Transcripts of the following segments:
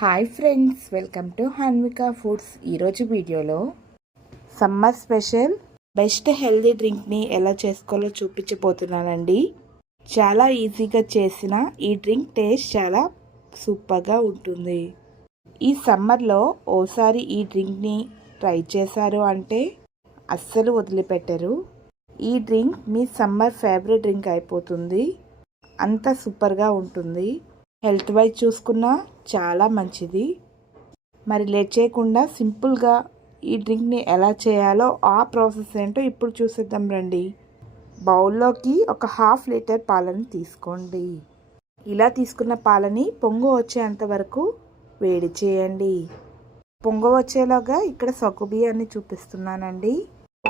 Hi friends, welcome to Hanvika foods. ఈరోజు వీడియోలో summer special best healthy డ్రింక్ని ఎలా చేసుకోవాలో చూపించబోతున్నానండి. చాలా ఈజీగా చేసిన ఈ డ్రింక్ టేస్ట్ చాలా సూపర్గా ఉంటుంది. ఈ సమ్మర్లో ఓసారి ఈ డ్రింక్ని ట్రై చేశారు అంటే అస్సలు వదిలిపెట్టరు. ఈ డ్రింక్ మీ సమ్మర్ ఫేవరెట్ డ్రింక్ అయిపోతుంది. అంత సూపర్గా ఉంటుంది. హెల్త్ వైజ్ చూసుకున్నా చాలా మంచిది. మరి లేట్ చేయకుండా సింపుల్గా ఈ డ్రింక్ని ఎలా చేయాలో ఆ ప్రాసెస్ ఏంటో ఇప్పుడు చూసేద్దాం రండి. బౌల్లోకి ఒక 1/2 లీటర్ పాలను తీసుకోండి. ఇలా తీసుకున్న పాలని పొంగు వచ్చేంత వరకు వేడి చేయండి. పొంగు వచ్చేలాగా ఇక్కడ సగ్గుబియ్యాన్ని చూపిస్తున్నానండి.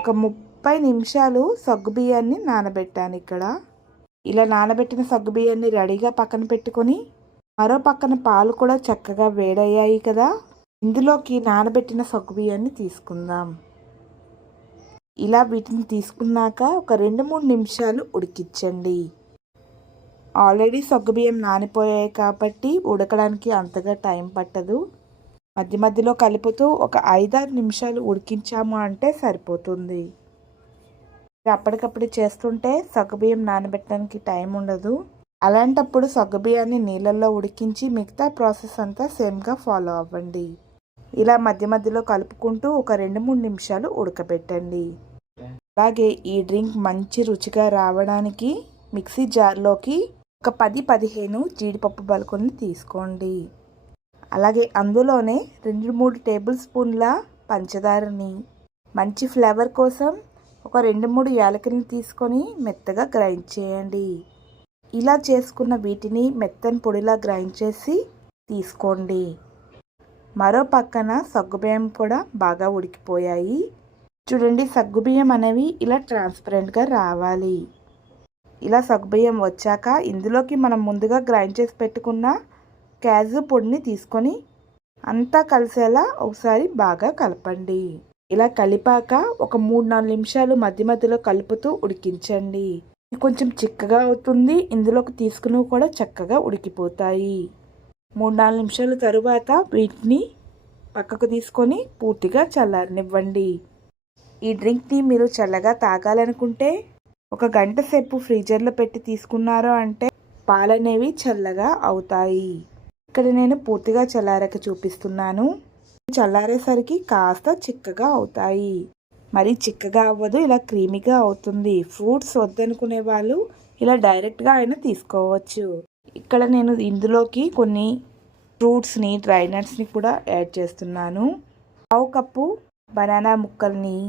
ఒక 30 నిమిషాలు సగ్గుబియ్యాన్ని నానబెట్టాను. ఇక్కడ ఇలా నానబెట్టిన సగ్గుబియ్యాన్ని రెడీగా పక్కన పెట్టుకొని మరో పక్కన పాలు కూడా చక్కగా వేడయ్యాయి కదా, ఇందులోకి నానబెట్టిన సగ్గుబియ్యాన్ని తీసుకుందాం. ఇలా వీటిని తీసుకున్నాక ఒక 2-3 నిమిషాలు ఉడికించండి. ఆల్రెడీ సగ్గుబియ్యం నానిపోయాయి కాబట్టి ఉడకడానికి అంతగా టైం పట్టదు. మధ్య మధ్యలో కలుపుతూ ఒక 5-6 నిమిషాలు ఉడికించాము అంటే సరిపోతుంది. అప్పటికప్పుడు చేస్తుంటే సగ్గుబియ్యం నానబెట్టడానికి టైం ఉండదు. అలాంటప్పుడు సగ్గుబియ్యాన్ని నీళ్ళల్లో ఉడికించి మిగతా ప్రాసెస్ అంతా సేమ్గా ఫాలో అవ్వండి. ఇలా మధ్య మధ్యలో కలుపుకుంటూ ఒక 2-3 నిమిషాలు ఉడకబెట్టండి. అలాగే ఈ డ్రింక్ మంచి రుచిగా రావడానికి మిక్సీ జార్లోకి ఒక 10-15 జీడిపప్పు పలుకుల్ని తీసుకోండి. అలాగే అందులోనే 2-3 టేబుల్ స్పూన్ల పంచదారని, మంచి ఫ్లేవర్ కోసం ఒక 2-3 యాలకులను తీసుకొని మెత్తగా గ్రైండ్ చేయండి. ఇలా చేసుకున్న వీటిని మెత్తని పొడిలా గ్రైండ్ చేసి తీసుకోండి. మరో పక్కన సగ్గుబియ్యం కూడా బాగా ఉడికిపోయాయి. చూడండి, సగ్గుబియ్యం అనేవి ఇలా ట్రాన్స్పరెంట్గా రావాలి. ఇలా సగ్గుబియ్యం వచ్చాక ఇందులోకి మనం ముందుగా గ్రైండ్ చేసి పెట్టుకున్న క్యాజు పొడిని తీసుకొని అంతా కలిసేలా ఒకసారి బాగా కలపండి. ఇలా కలిపాక ఒక 3-4 నిమిషాలు మధ్య మధ్యలో కలుపుతూ ఉడికించండి. కొంచెం చిక్కగా అవుతుంది. ఇందులోకి తీసుకుని కూడా చక్కగా ఉడికిపోతాయి. 3-4 నిమిషాల తరువాత వీటిని పక్కకు తీసుకొని పూర్తిగా చల్లారనివ్వండి. ఈ డ్రింక్ని మీరు చల్లగా తాగాలనుకుంటే ఒక గంట సేపు ఫ్రీజర్లో పెట్టి తీసుకున్నారో అంటే పాలనేవి చల్లగా అవుతాయి. ఇక్కడ నేను పూర్తిగా చల్లారక చూపిస్తున్నాను. చల్లారేసరికి కాస్త చిక్కగా అవుతాయి. మరి చిక్కగా అవ్వదు, ఇలా క్రీమీగా అవుతుంది. ఫ్రూట్స్ వద్దనుకునే వాళ్ళు ఇలా డైరెక్ట్గా అయినా తీసుకోవచ్చు. ఇక్కడ నేను ఇందులోకి కొన్ని ఫ్రూట్స్ని, డ్రై నట్స్ని కూడా యాడ్ చేస్తున్నాను. 1/2 కప్పు బనానా ముక్కల్ని,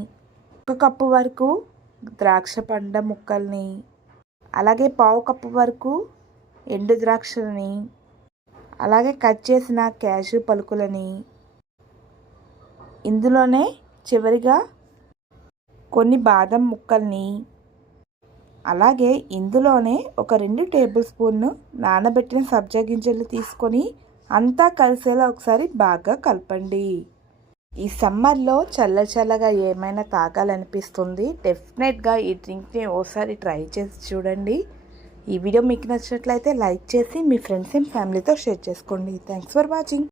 1 కప్పు వరకు ద్రాక్ష పండ్ల ముక్కల్ని, అలాగే 1/2 కప్పు వరకు ఎండు ద్రాక్షలని, అలాగే కట్ చేసిన క్యాషు పలుకులని, ఇందులోనే చివరిగా కొన్ని బాదం ముక్కల్ని, అలాగే ఇందులోనే ఒక 2 టేబుల్ స్పూన్లు నానబెట్టిన సబ్జా గింజలు తీసుకొని అంతా కలిసేలా ఒకసారి బాగా కలపండి. ఈ సమ్మర్లో చల్లగా ఏమైనా తాగాలనిపిస్తుంది. డెఫినెట్గా ఈ డ్రింక్ని ఓసారి ట్రై చేసి చూడండి. ఈ వీడియో మీకు నచ్చినట్లయితే లైక్ చేసి మీ ఫ్రెండ్స్ అండ్ ఫ్యామిలీతో షేర్ చేసుకోండి. Thanks for watching.